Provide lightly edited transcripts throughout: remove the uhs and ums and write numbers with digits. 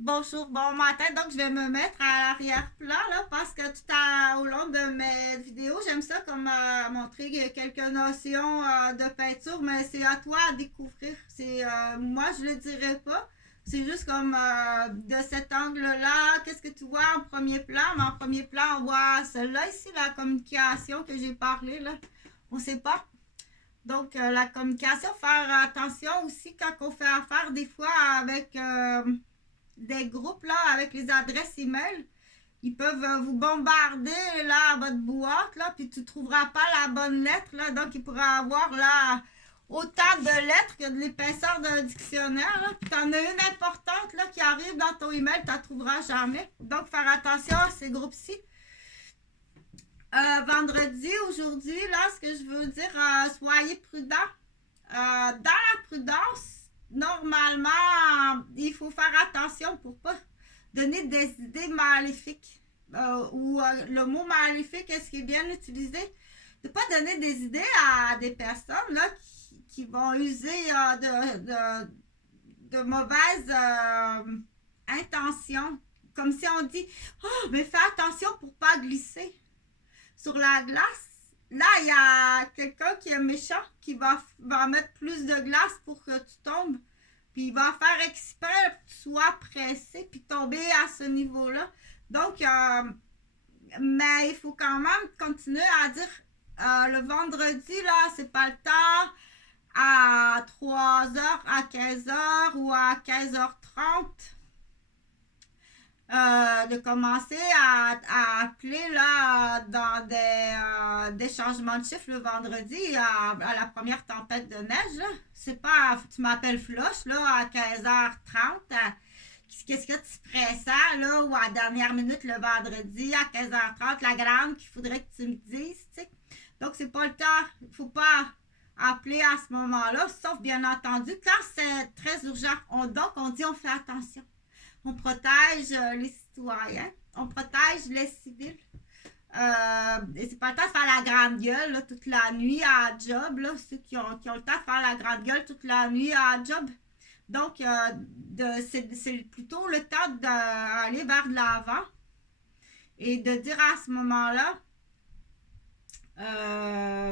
Bonjour, bon matin. Donc, je vais me mettre à l'arrière-plan là parce que au long de mes vidéos, j'aime ça comme montrer quelques notions de peinture, mais c'est à toi à découvrir. Moi, je le dirais pas. C'est juste comme de cet angle-là, qu'est-ce que tu vois en premier plan? Mais en premier plan, on voit celle-là ici, la communication que j'ai parlé là. On sait pas. Donc, la communication, faire attention aussi quand on fait affaire des fois avec des groupes là, avec les adresses email. Ils peuvent vous bombarder là à votre boîte là, puis tu trouveras pas la bonne lettre là, donc il pourra avoir là autant de lettres que de l'épaisseur d'un dictionnaire là. Puis t'en as une importante là qui arrive dans ton email, tu la trouveras jamais. Donc faire attention à ces groupes-ci. Vendredi, aujourd'hui, là, ce que je veux dire, soyez prudents. Dans la prudence, normalement, il faut faire attention pour pas donner des idées maléfiques. Ou le mot maléfique, est-ce qu'il est bien utilisé? De ne pas donner des idées à des personnes là, qui vont user de mauvaises intentions. Comme si on dit, oh, mais fais attention pour pas glisser sur la glace. Là, il y a quelqu'un qui est méchant qui va mettre plus de glace pour que tu tombes. Puis il va faire exprès que tu sois pressé puis tomber à ce niveau-là. Donc, mais il faut quand même continuer à dire le vendredi, là, c'est pas le temps à 3 heures, à 15 heures ou à 15h30 de commencer à appeler là, dans des changements de chiffre le vendrdi à la première tempête de neige. Là. C'est pas, tu m'appelles Flush là, à 15h30. Qu'est-ce que tu pressens là, ou à la dernière minute le vendredi à 15h30, la grande qu'il faudrait que tu me dises. T'sais. Donc, c'est pas le temps. Il faut pas appeler à ce moment-là, sauf bien entendu quand c'est très urgent. Donc, on dit on fait attention. On protège les citoyens, on protège les civils. Et c'est pas le temps de faire la grande gueule là, toute la nuit à job, là, ceux qui ont le temps de faire la grande gueule toute la nuit à job. Donc, c'est plutôt le temps d'aller vers de l'avant et de dire à ce moment-là,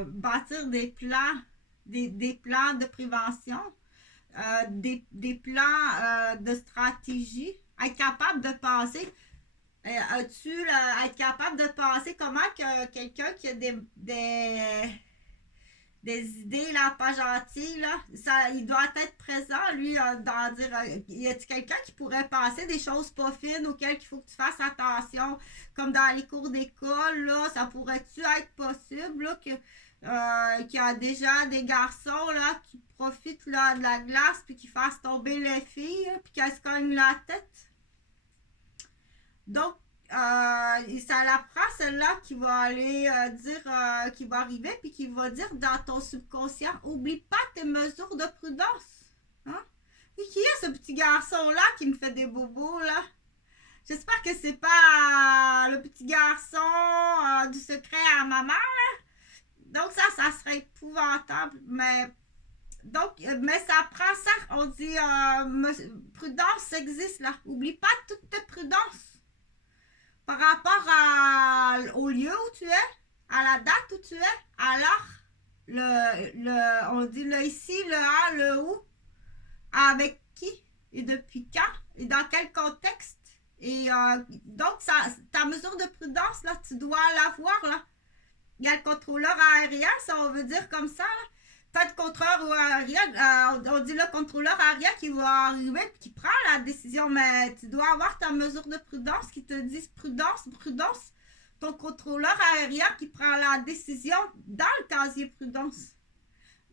bâtir des plans de prévention, des plans de stratégie, être capable de passer. As-tu être capable de passer comment que quelqu'un qui a des idées là, pas gentilles, là, ça, il doit être présent, lui, dans dire y a-t-il quelqu'un qui pourrait passer des choses pas fines auxquelles il faut que tu fasses attention, comme dans les cours d'école, là, ça pourrait-tu être possible là, qu'il y a déjà des garçons là, qui profitent là, de la glace puis qui fassent tomber les filles puis qu'elles se cognent la tête? Donc, ça la prend celle-là qui va aller dire, qui va arriver, puis qui va dire dans ton subconscient, oublie pas tes mesures de prudence. Hein? Et qui est ce petit garçon-là qui me fait des bobos, là? J'espère que c'est pas le petit garçon du secret à maman, là. Donc ça serait épouvantable, mais mais ça prend ça. On dit prudence existe là. Oublie pas toute ta prudence par rapport au lieu où tu es, à la date où tu es, alors on dit le ici, le à, le où, avec qui et depuis quand et dans quel contexte. Et donc, ta mesure de prudence, là, tu dois l'avoir, là. Il y a le contrôleur aérien, ça on veut dire comme ça, là. Pas de contrôleur aérien, on dit le contrôleur aérien qui va arriver et qui prend la décision, mais tu dois avoir ta mesure de prudence qui te dit prudence, prudence. Ton contrôleur aérien qui prend la décision dans le casier prudence.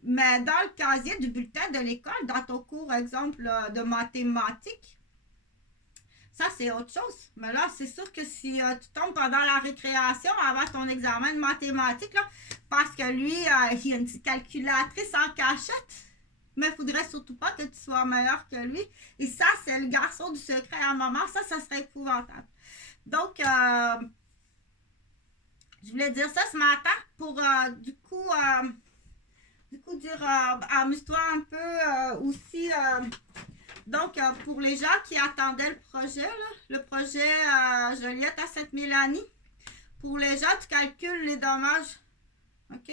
Mais dans le casier du bulletin de l'école, dans ton cours, exemple, de mathématiques, ça, c'est autre chose. Mais là, c'est sûr que si tu tombes pendant la récréation avant ton examen de mathématiques, là, parce que lui, il a une petite calculatrice en cachette, mais il faudrait surtout pas que tu sois meilleur que lui. Et ça, c'est le garçon du secret à maman. Ça serait épouvantable. Donc, je voulais dire ça ce matin pour, du coup dire, amuse-toi un peu aussi Donc, pour les gens qui attendaient le projet, là, le projet Joliette à Sainte-Mélanie, pour les gens, tu calcules les dommages. OK?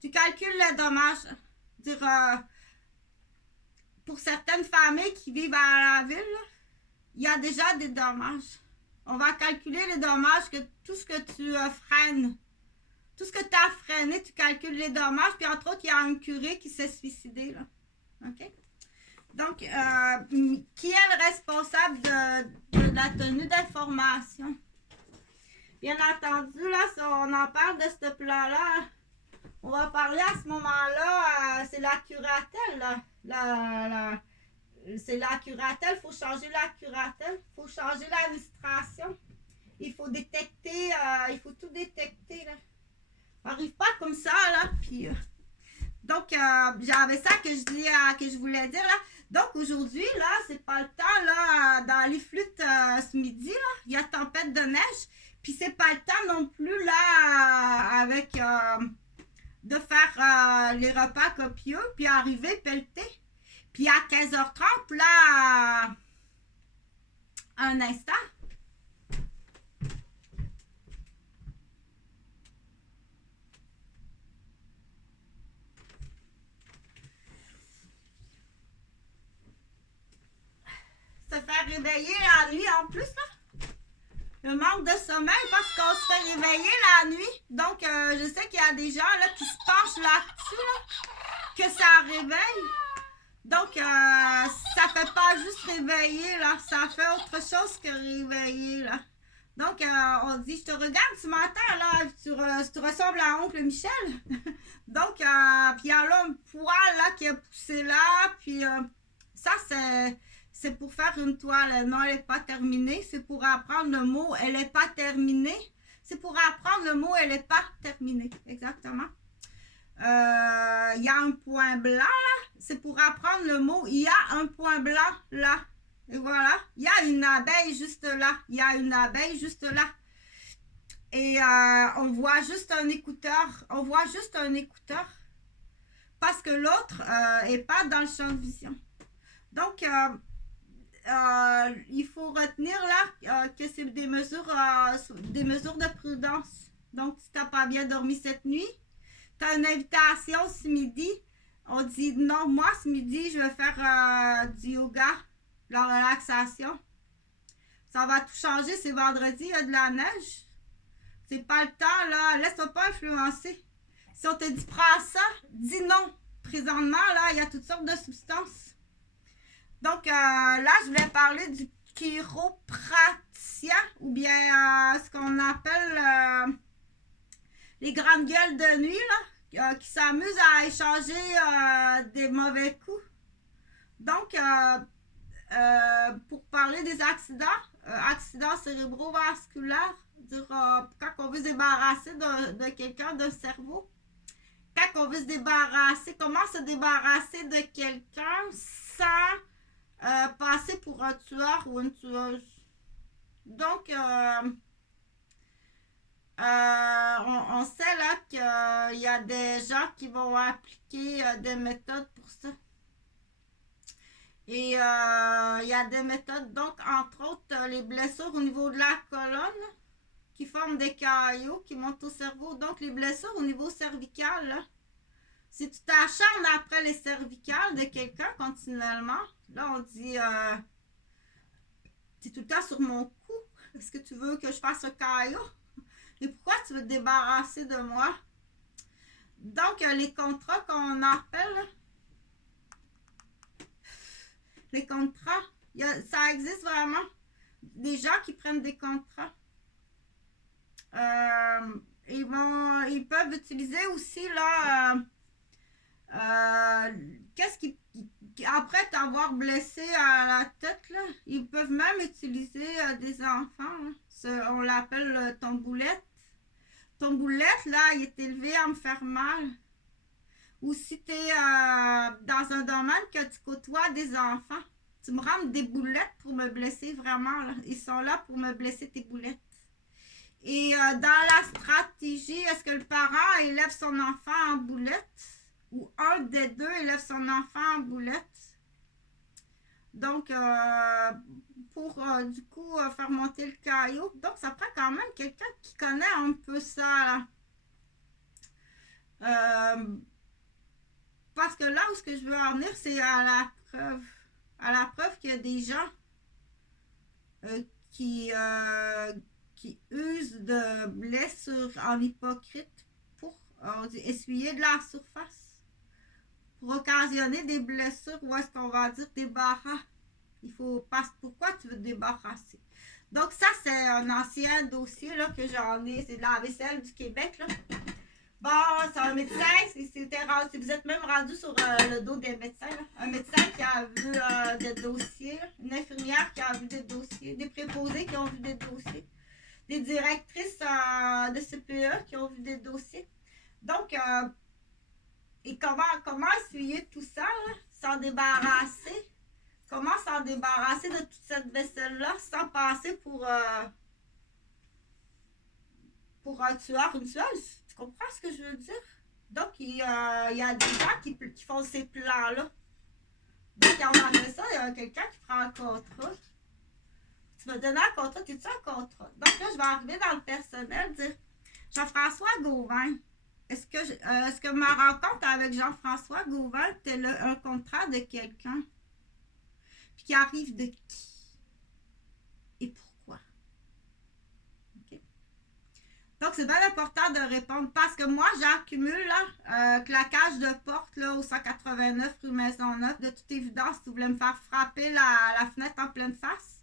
Tu calcules les dommages. Dire, pour certaines familles qui vivent à la ville, là, il y a déjà des dommages. On va calculer les dommages, que tout ce que tu freines. Tout ce que tu as freiné, tu calcules les dommages. Puis entre autres, il y a un curé qui s'est suicidé. Là. OK? Donc, qui est le responsable de la tenue d'information? Bien entendu, là, si on en parle de ce plan-là, on va parler à ce moment-là, c'est la curatelle. Là. C'est la curatelle, il faut changer la curatelle, il faut changer l'administration. Il faut détecter, il faut tout détecter. Là. On n'arrive pas comme ça, là. Puis, donc, j'avais ça que je voulais dire, là. Donc, aujourd'hui, là, c'est pas le temps, là, dans les flûtes ce midi, là, il y a tempête de neige. Puis, c'est pas le temps non plus, là, avec, de faire les repas copieux, puis arriver, pelleter. Puis, à 15h30, là, un instant. Se faire réveiller la nuit en plus, là. Le manque de sommeil parce qu'on se fait réveiller la nuit. Donc, je sais qu'il y a des gens là, qui se penchent là-dessus, là, que ça réveille. Donc, ça fait pas juste réveiller, là. Ça fait autre chose que réveiller, là. Donc, on dit, je te regarde ce matin, là, tu ressembles à oncle Michel. Donc, puis il y a là un poil, là, qui a poussé là. Puis, ça, c'est pour faire une toile. Non, elle n'est pas terminée. C'est pour apprendre le mot, elle n'est pas terminée. C'est pour apprendre le mot, elle n'est pas terminée. Exactement. Il y a un point blanc, là. C'est pour apprendre le mot, il y a un point blanc, là. Et voilà. Il y a une abeille juste là. Il y a une abeille juste là. Et on voit juste un écouteur. On voit juste un écouteur. Parce que l'autre n'est pas dans le champ de vision. Donc, il faut retenir là que c'est des mesures de prudence. Donc, si tu n'as pas bien dormi cette nuit, tu as une invitation ce midi. On dit non, moi ce midi, je vais faire du yoga, la relaxation. Ça va tout changer, c'est vendredi, il y a de la neige. C'est pas le temps, là. Laisse-toi pas influencer. Si on te dit prends ça, dis non. Présentement, là, il y a toutes sortes de substances. Donc, là, je voulais parler du chiropraticien ou bien ce qu'on appelle les grandes gueules de nuit, là, qui s'amusent à échanger des mauvais coups. Donc, pour parler des accidents cérébrovasculaires, quand on veut se débarrasser de quelqu'un, d'un cerveau, quand on veut se débarrasser, comment se débarrasser de quelqu'un sans passer pour un tueur ou une tueuse. Donc, on sait là qu'il y a des gens qui vont appliquer des méthodes pour ça. Et il y a des méthodes, donc entre autres les blessures au niveau de la colonne qui forment des caillots qui montent au cerveau. Donc les blessures au niveau cervical, là, si tu t'acharnes après les cervicales de quelqu'un continuellement, là on dit tu es tout le temps sur mon cou, est-ce que tu veux que je fasse un caillot? Et pourquoi tu veux te débarrasser de moi? Donc les contrats qu'on appelle, les contrats, ça existe vraiment. Des gens qui prennent des contrats. Ils peuvent utiliser aussi là, après t'avoir blessé à la tête là, ils peuvent même utiliser des enfants. Hein. On l'appelle tomboulette. Tomboulette là, il est élevé à me faire mal. Ou si tu es dans un domaine que tu côtoies des enfants, tu me rends des boulettes pour me blesser vraiment. Là. Ils sont là pour me blesser tes boulettes. Et dans la stratégie, est-ce que le parent élève son enfant en boulette ou un des deux élève son enfant en boulette? Donc, pour du coup faire monter le caillou. Donc, ça prend quand même quelqu'un qui connaît un peu ça, là. Parce que là où ce que je veux en venir, c'est à la preuve. À la preuve qu'il y a des gens euh, qui, euh, qui usent de blessures en hypocrite pour essuyer de la surface. Pour occasionner des blessures, ou est-ce qu'on va dire des barras. Il faut pas. Pourquoi tu veux te débarrasser? Donc, ça, c'est un ancien dossier là, que j'en ai. C'est de la vaisselle du Québec. Là. Bon, c'est un médecin. Vous êtes même rendu sur le dos des médecins. Là. Un médecin qui a vu des dossiers. Une infirmière qui a vu des dossiers. Des préposés qui ont vu des dossiers. Des directrices de CPE qui ont vu des dossiers. Donc, et comment essuyer tout ça, là, s'en débarrasser? Comment s'en débarrasser de toute cette vaisselle-là sans passer pour un tueur, une tueuse? Tu comprends ce que je veux dire? Donc, il y a des gens qui font ces plans-là. Donc, on a fait ça, il y a quelqu'un qui prend un contrat. Tu vas donner un contrat, tu un contrat? Donc là, je vais arriver dans le personnel, dire Jean-François Gauvin, est-ce que ma rencontre avec Jean-François Gauvin, c'était un contrat de quelqu'un? Puis qui arrive de qui? Et pourquoi? Okay. Donc, c'est bien important de répondre parce que moi, j'accumule là, claquage de porte là, au 189 rue Maisonneuve. De toute évidence, tu voulais me faire frapper la fenêtre en pleine face.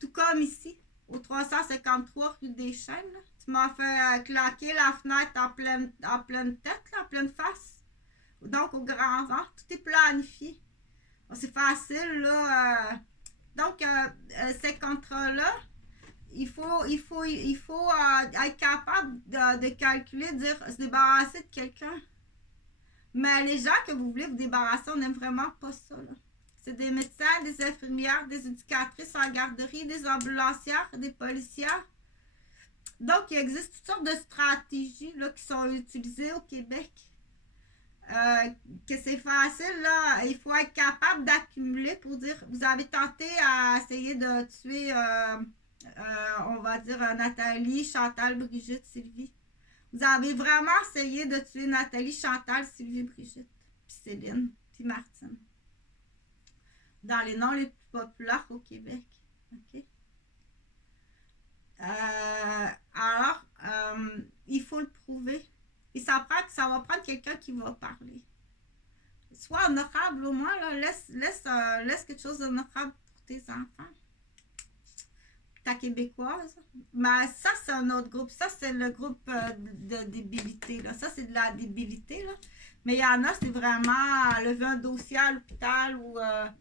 Tout comme ici, au 353 rue des Chênes. Là. Tu m'as fait claquer la fenêtre en pleine tête, là, en pleine face. Donc, au grand vent. Tout est planifié. Bon, c'est facile, là. Donc, ces contrats-là, il faut être capable de calculer, de dire, se débarrasser de quelqu'un. Mais les gens que vous voulez vous débarrasser, on n'aime vraiment pas ça, là. C'est des médecins, des infirmières, des éducatrices en garderie, des ambulancières, des policières. Donc, il existe toutes sortes de stratégies là, qui sont utilisées au Québec. Que c'est facile, là. Il faut être capable d'accumuler pour dire, vous avez tenté à essayer de tuer, on va dire, Nathalie, Chantal, Brigitte, Sylvie. Vous avez vraiment essayé de tuer Nathalie, Chantal, Sylvie, Brigitte, puis Céline, puis Martine. Dans les noms les plus populaires au Québec. OK? Alors, il faut le prouver. Et ça va prendre quelqu'un qui va parler. Sois honorable au moins, là. Laisse quelque chose d'honorable pour tes enfants. Ta québécoise. Mais ça, c'est un autre groupe. Ça, c'est le groupe de débilité. Là. Ça, c'est de la débilité. Là. Mais il y en a, c'est vraiment lever un dossier à l'hôpital ou à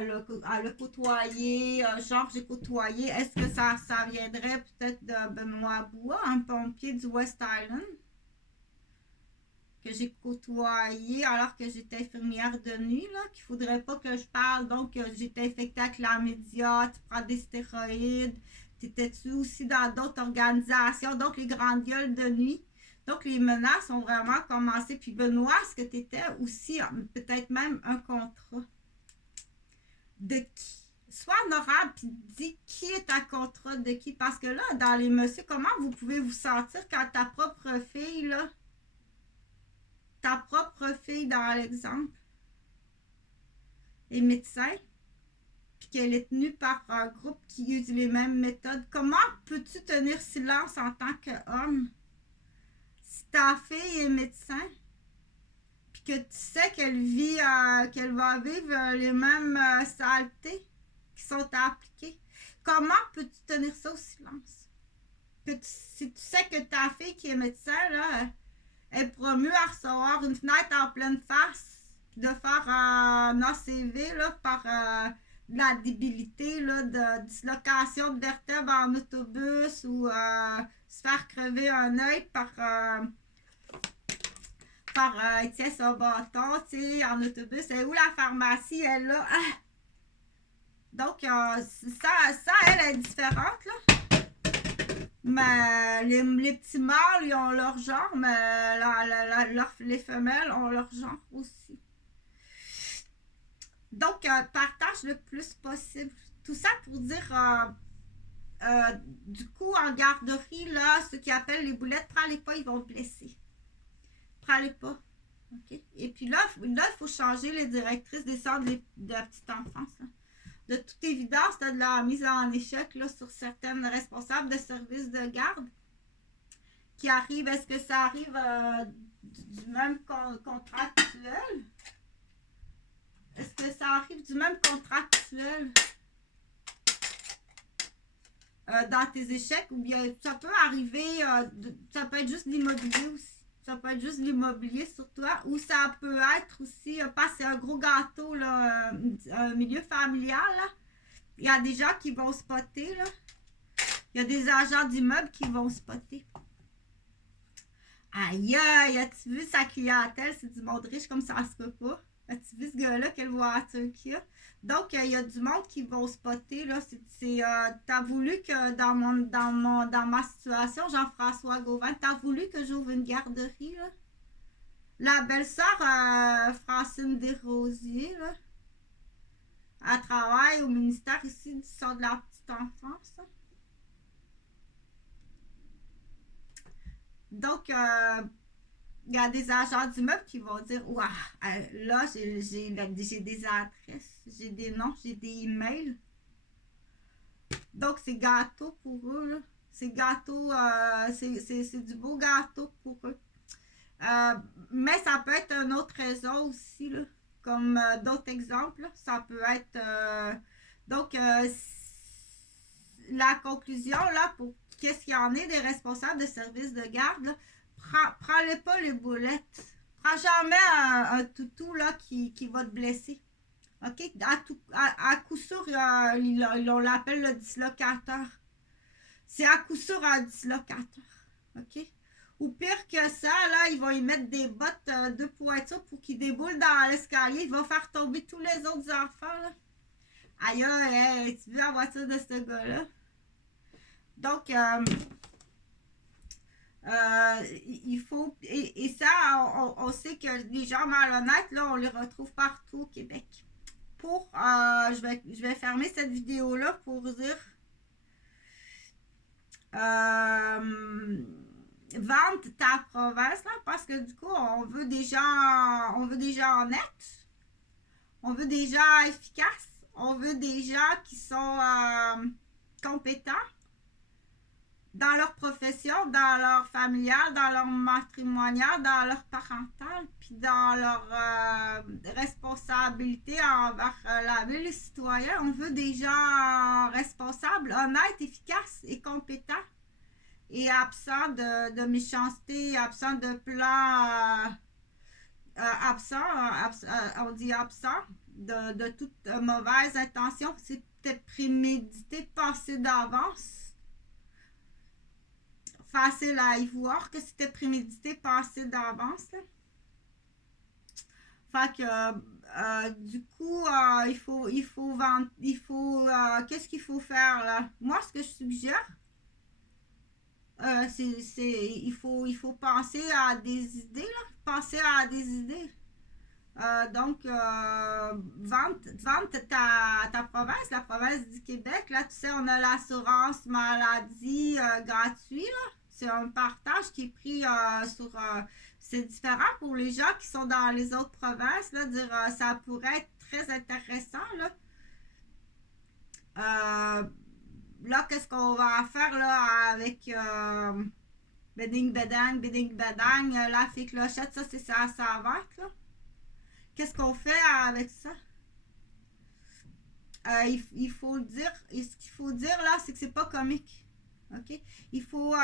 le côtoyer. Genre, j'ai côtoyé. Est-ce que ça viendrait peut-être de Benoît Bois, un pompier du West Island, que j'ai côtoyé alors que j'étais infirmière de nuit, là, qu'il ne faudrait pas que je parle. Donc, j'étais infectée avec la média, tu prends des stéroïdes. T'étais-tu aussi dans d'autres organisations, donc les grandes gueules de nuit. Donc, les menaces ont vraiment commencé. Puis, Benoît, est-ce que tu étais aussi, peut-être même un contrat? De qui? Sois honorable, puis dis qui est un contrat de qui. Parce que là, dans les messieurs, comment vous pouvez vous sentir quand ta propre fille, là, dans l'exemple, est médecin, puis qu'elle est tenue par un groupe qui use les mêmes méthodes? Comment peux-tu tenir silence en tant qu'homme? Si ta fille est médecin, puis que tu sais qu'elle va vivre les mêmes saletés qui sont appliquées, comment peux-tu tenir ça au silence? Si tu sais que ta fille qui est médecin, là, est promue à recevoir une fenêtre en pleine face, de faire un ACV là, par de la débilité, là, de dislocation de vertèbres en autobus ou se faire crever un œil par tiens, son bâton, tu sais, en autobus. Et où la pharmacie, elle, là? Ah! Donc, ça, elle est différente, là. Mais les petits mâles, ils ont leur genre, mais les femelles ont leur genre aussi. Donc, partage le plus possible. Tout ça pour dire, du coup, en garderie, là, ceux qui appellent les boulettes, prends-les pas, ils vont te blesser. Prends-les pas. OK? Et puis là, il faut changer les directrices des centres de la petite enfance. Là. De toute évidence, tu as de la mise en échec là, sur certaines responsables de services de garde qui arrivent. Est-ce que ça arrive du même contractuel? Est-ce que ça arrive du même contractuel dans tes échecs? Ou bien ça peut arriver, ça peut être juste l'immobilier aussi. Ça peut être juste l'immobilier sur toi. Ou ça peut être aussi, parce que c'est un gros gâteau, là, un milieu familial. Là. Il y a des gens qui vont spotter. Là. Il y a des agents d'immeubles qui vont spotter. Aïe, aïe, as-tu vu sa clientèle? C'est du monde riche comme ça se peut pas. As-tu vu ce gars-là, quelle voiture qu'il a? Donc, il y a du monde qui vont spotter. Là. T'as voulu que dans ma situation, Jean-François Gauvin, t'as voulu que j'ouvre une garderie. Là. La belle-sœur Francine Desrosiers, là, elle travaille au ministère ici du centre de la petite enfance. Là. Donc, il y a des agents d'immeubles qui vont dire ouah, là, j'ai des adresses, j'ai des noms, j'ai des emails. Donc, c'est gâteau pour eux. Là. C'est gâteau, c'est du beau gâteau pour eux. Mais ça peut être une autre raison aussi, là, comme d'autres exemples. Là. Ça peut être. Donc, la conclusion, là, pour qu'est-ce qu'il y en est des responsables de services de garde, là, prends-les pas les boulettes. Prends jamais un toutou là, qui va te blesser. OK? À coup sûr, on l'appelle le dislocateur. C'est à coup sûr un dislocateur. OK? Ou pire que ça, là, ils vont y mettre des bottes de pointure pour qu'ils déboulent dans l'escalier. Ils vont faire tomber tous les autres enfants. Là. Aïe, aïe, tu veux la voiture de ce gars-là? Donc, il faut. Et ça, on sait que les gens malhonnêtes, là, on les retrouve partout au Québec. Je vais fermer cette vidéo-là pour dire. Vendre ta province, là, parce que du coup, on veut des gens honnêtes, on veut des gens efficaces, on veut des gens qui sont compétents dans leur profession, dans leur familial, dans leur matrimonial, dans leur parental, puis dans leur responsabilité envers la ville, les citoyens. On veut des gens responsables, honnêtes, efficaces et compétents et absents de méchanceté, absents de plans, on dit absent de toute mauvaise intention. C'est peut-être prémédité, passé d'avance. Facile à y voir que c'était prémédité, passé d'avance. Là. Fait que du coup, il faut vendre, qu'est-ce qu'il faut faire là? Moi, ce que je suggère, il faut penser à des idées, là. Penser à des idées. Donc, vente ta province, la province du Québec. Là, tu sais, on a l'assurance maladie gratuite. Là. C'est un partage qui est pris sur. C'est différent pour les gens qui sont dans les autres provinces. Là, dire ça pourrait être très intéressant. Là, qu'est-ce qu'on va faire là avec Beding Bedang, la fée clochette, ça c'est sa savate là. Qu'est-ce qu'on fait avec ça? Il faut le dire, et ce qu'il faut dire là, c'est que c'est pas comique. OK? Il faut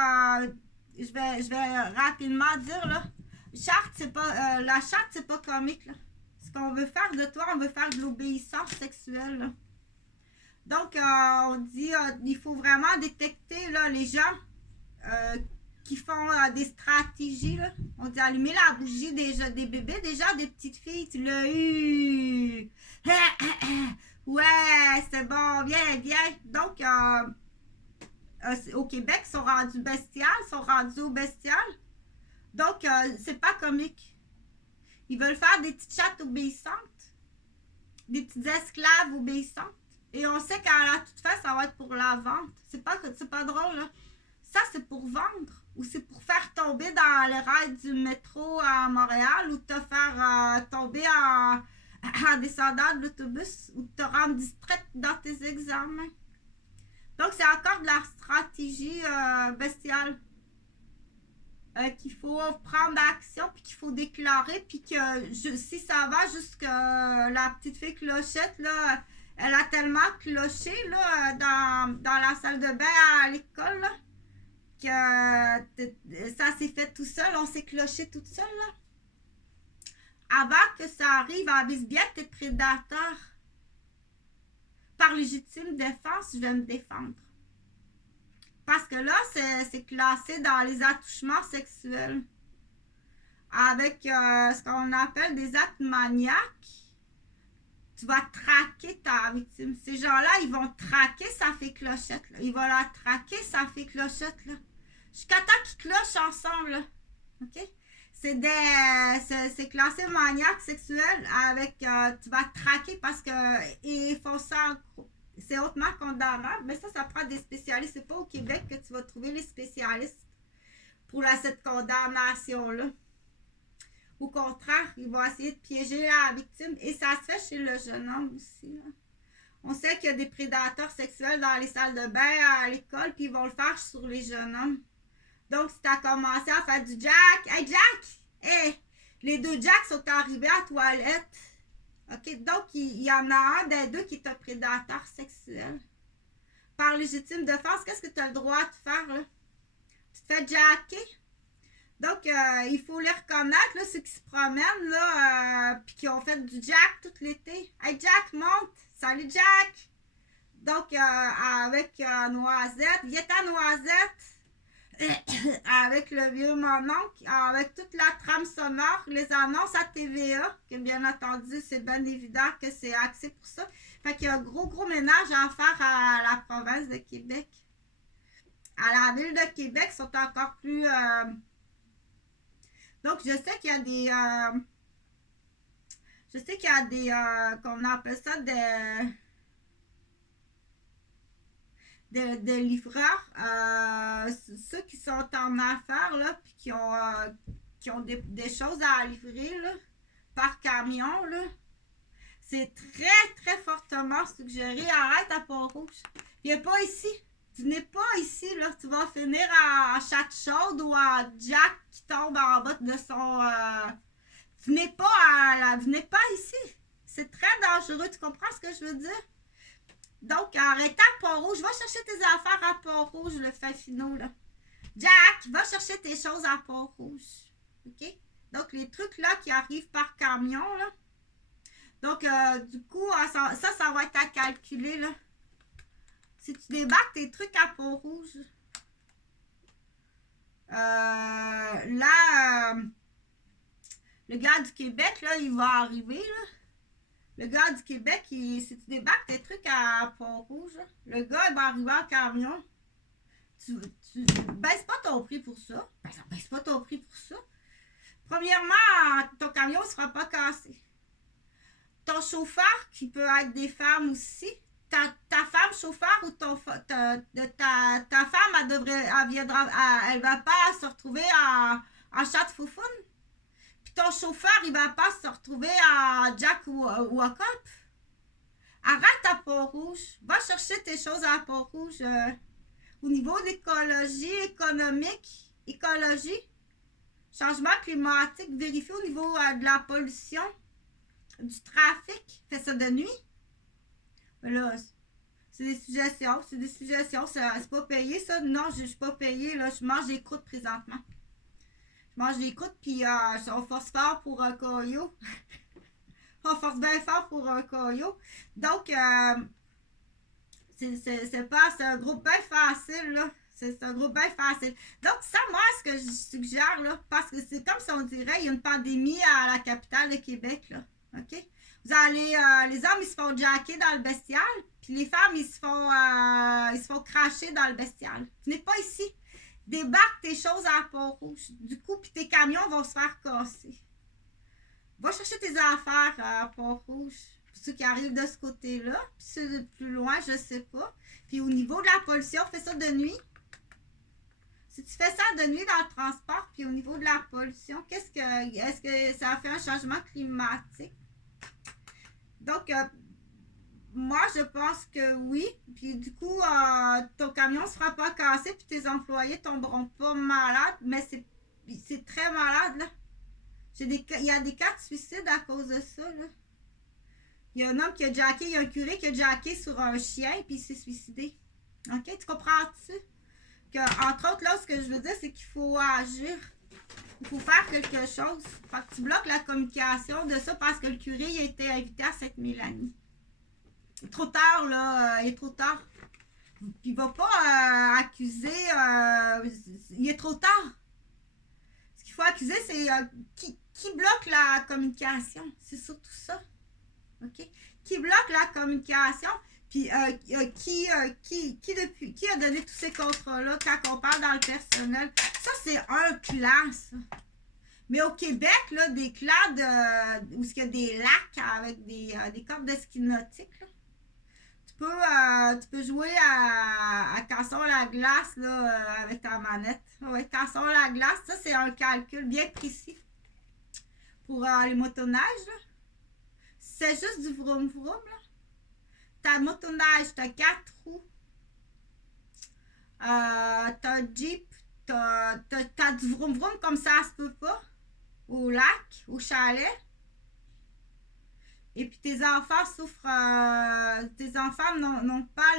je vais rapidement dire là, la charte, c'est pas comique là. Ce qu'on veut faire de toi, on veut faire de l'obéissance sexuelle là. Donc on dit il faut vraiment détecter là, les gens qui font des stratégies là. On dit allumer la bougie des bébés, déjà des petites filles, tu l'as eu. Ouais, c'est bon, viens. Donc au Québec, ils sont rendus au bestial. Donc c'est pas comique. Ils veulent faire des petites chattes obéissantes. des petites esclaves obéissantes. Et on sait qu'à la toute fin, ça va être pour la vente. C'est pas drôle, là. Ça, c'est pour vendre. Ou c'est pour faire tomber dans les rails du métro à Montréal ou te faire tomber en descendant de l'autobus ou te rendre distraite dans tes examens. Donc, c'est encore de la stratégie bestiale qu'il faut prendre action, puis qu'il faut déclarer, puis que si ça va jusqu'à la petite fille Clochette, là, elle a tellement cloché là, dans la salle de bain à l'école, là, que ça s'est fait tout seul, on s'est cloché toute seule. Là. Avant que ça arrive, avise bien tes prédateurs. Par légitime défense, je vais me défendre. Parce que là, c'est classé dans les attouchements sexuels. Avec ce qu'on appelle des actes maniaques. Tu vas traquer ta victime. Ces gens-là, ils vont traquer sa fille Clochette. Là. Ils vont la traquer, sa fille Clochette. Là. Jusqu'à temps qu'ils clochent ensemble. Là. OK? C'est classé maniaque sexuel avec tu vas traquer parce que ils font ça c'est hautement condamnable, mais ça prend des spécialistes. C'est pas au Québec que tu vas trouver les spécialistes pour cette condamnation-là. Au contraire, ils vont essayer de piéger la victime et ça se fait chez le jeune homme aussi. Là. On sait qu'il y a des prédateurs sexuels dans les salles de bain à l'école puis ils vont le faire sur les jeunes hommes. Donc, si tu as commencé à faire du Jack, hey Jack! Hey! Les deux Jacks sont arrivés à la toilette. OK? Donc, il y en a un des deux qui est un prédateur sexuel. Par légitime défense, qu'est-ce que tu as le droit de faire, là? Tu te fais jacker? Donc, il faut les reconnaître, là, ceux qui se promènent, là, puis qui ont fait du Jack tout l'été. Hey Jack, monte! Salut Jack! Donc, avec Noisette, viens ta Noisette! Avec le vieux mononcle, avec toute la trame sonore, les annonces à TVA, que bien entendu, c'est bien évident que c'est axé pour ça. Fait qu'il y a un gros ménage à faire à la province de Québec. À la ville de Québec, ils sont encore plus... Donc, je sais qu'il y a des... qu'on appelle ça de livreurs, ceux qui sont en affaires, là, puis qui ont des choses à livrer, là, par camion, là. C'est très fortement suggéré. Arrête à Port-Rouge. Viens pas ici. Tu n'es pas ici, là. Tu vas finir à Château-Chaude ou à Jack qui tombe en bas de son... Venez pas ici. C'est très dangereux. Tu comprends ce que je veux dire? Donc, arrête à Port-Rouge. Va chercher tes affaires à Port-Rouge, le Fafino, là. Jack, va chercher tes choses à Port-Rouge. OK? Donc, les trucs, là, qui arrivent par camion, là. Donc, du coup, ça va être à calculer, là. Si tu débarques tes trucs à Port-Rouge, là, le gars du Québec, là, il va arriver, là. Le gars du Québec, si tu débarques tes trucs à Port-Rouge, le gars, il va arriver en camion. Tu baisses pas ton prix pour ça. Baisse pas ton prix pour ça. Premièrement, ton camion ne sera pas cassé. Ton chauffeur, qui peut être des femmes aussi, ta femme chauffeur ou ta femme, elle va pas se retrouver en chat de foufoune. Puis ton chauffeur, il va pas se retrouver à Jack ou à Cop. Arrête à Port-Rouge. Va chercher tes choses à Port-Rouge. Au niveau de l'écologie économique, changement climatique, vérifie au niveau de la pollution, du trafic. Fais ça de nuit. Mais là, c'est des suggestions. C'est pas payé, ça. Non, je suis pas payée. Là. Je mange des croûtes présentement. Je mange des croûtes, puis on force fort pour un coyo. On force bien fort pour un coyo. Donc, c'est un groupe bien facile, là. C'est un groupe bien facile. Donc, ça, moi, ce que je suggère, là, parce que c'est comme si on dirait, il y a une pandémie à la capitale de Québec, là. OK? Vous allez, les hommes, ils se font jacker dans le bestial, puis les femmes, ils se font cracher dans le bestial. Venez pas ici. Débarque tes choses à Port-Rouge. Du coup, puis tes camions vont se faire casser. Va chercher tes affaires à Port-Rouge. ceux qui arrivent de ce côté-là. Puis ceux de plus loin, je sais pas. Puis au niveau de la pollution, fais ça de nuit. Si tu fais ça de nuit dans le transport, puis au niveau de la pollution, est-ce que ça fait un changement climatique? Donc, moi, je pense que oui. Puis du coup, ton camion ne sera pas cassé, puis tes employés ne tomberont pas malades, mais c'est très malade, là. Il y a des cas de suicide à cause de ça, là. Il y a un homme qui a jacké, il y a un curé qui a jacké sur un chien, puis il s'est suicidé. OK? Tu comprends-tu? Entre autres, là, ce que je veux dire, c'est qu'il faut agir. Il faut faire quelque chose. Fait que tu bloques la communication de ça parce que le curé il a été invité à Sainte-Mélanie. Trop tard, là. Il est trop tard. Il va pas accuser. Il est trop tard. Ce qu'il faut accuser, c'est qui bloque la communication. C'est surtout ça. OK? Qui bloque la communication. Puis, qui a donné tous ces contrats-là quand on parle dans le personnel? Ça, c'est un clan, ça. Mais au Québec, là, des clans où il y a des lacs avec des cordes de ski nautique, là. Tu peux jouer à Cassons la glace, là, avec ta manette. Ouais, Cassons la glace, ça, c'est un calcul bien précis pour les motoneiges, là. C'est juste du vroom-vroom, là. T'as motoneige, t'as 4 roues, t'as un Jeep, t'as du vroom vroom comme ça se peut pas, au lac, au chalet. Et puis tes enfants souffrent, tes enfants n'ont pas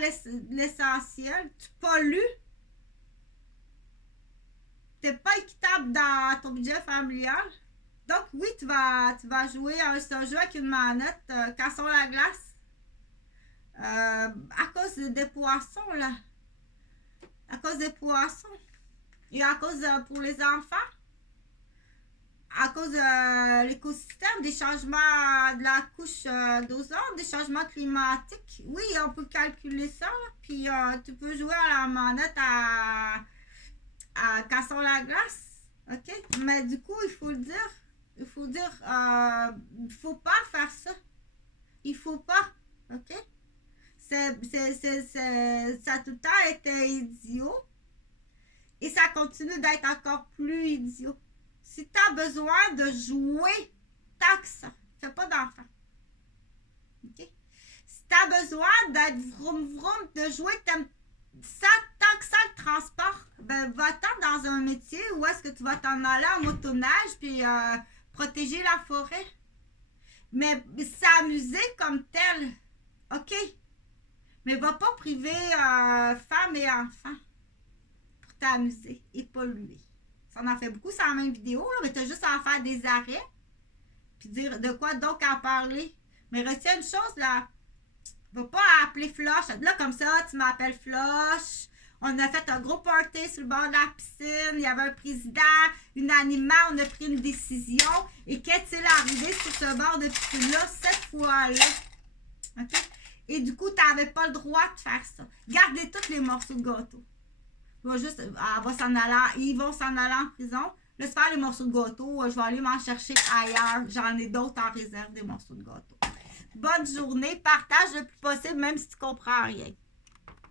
l'essentiel, tu pollues. T'es pas équitable dans ton budget familial. Donc oui, tu vas jouer à un jeu avec une manette, cassons la glace. À cause des poissons, là. À cause des poissons. Et à cause pour les enfants. À cause de l'écosystème, des changements de la couche d'ozone, des changements climatiques. Oui, on peut calculer ça. Là. Puis tu peux jouer à la manette à cassons la glace. OK? Mais du coup, il faut dire, il faut pas faire ça. Il faut pas. OK? Ça a tout le temps été idiot et ça continue d'être encore plus idiot. Si tu as besoin de jouer, tant que ça, fais pas d'enfant. OK? Si tu as besoin d'être vroom vroom, de jouer, ça, tant que ça le transport, ben va-t'en dans un métier où est-ce que tu vas t'en aller en motoneige puis protéger la forêt. Mais s'amuser comme tel, OK? Mais va pas priver femmes et enfants pour t'amuser et polluer. Ça en fait beaucoup, c'est la même vidéo, là, mais tu as juste à faire des arrêts puis dire de quoi donc en parler. Mais retiens une chose, là. Va pas appeler Flush. Là, comme ça, tu m'appelles Flush. On a fait un gros party sur le bord de la piscine. Il y avait un président, unanimement, on a pris une décision. Et qu'est-il arrivé sur ce bord de piscine-là cette fois-là? OK? Et du coup, tu n'avais pas le droit de faire ça. Gardez tous les morceaux de gâteau. Ils vont s'en aller en prison. Laisse faire les morceaux de gâteau. Je vais aller m'en chercher ailleurs. J'en ai d'autres en réserve, des morceaux de gâteau. Bonne journée. Partage le plus possible, même si tu ne comprends rien.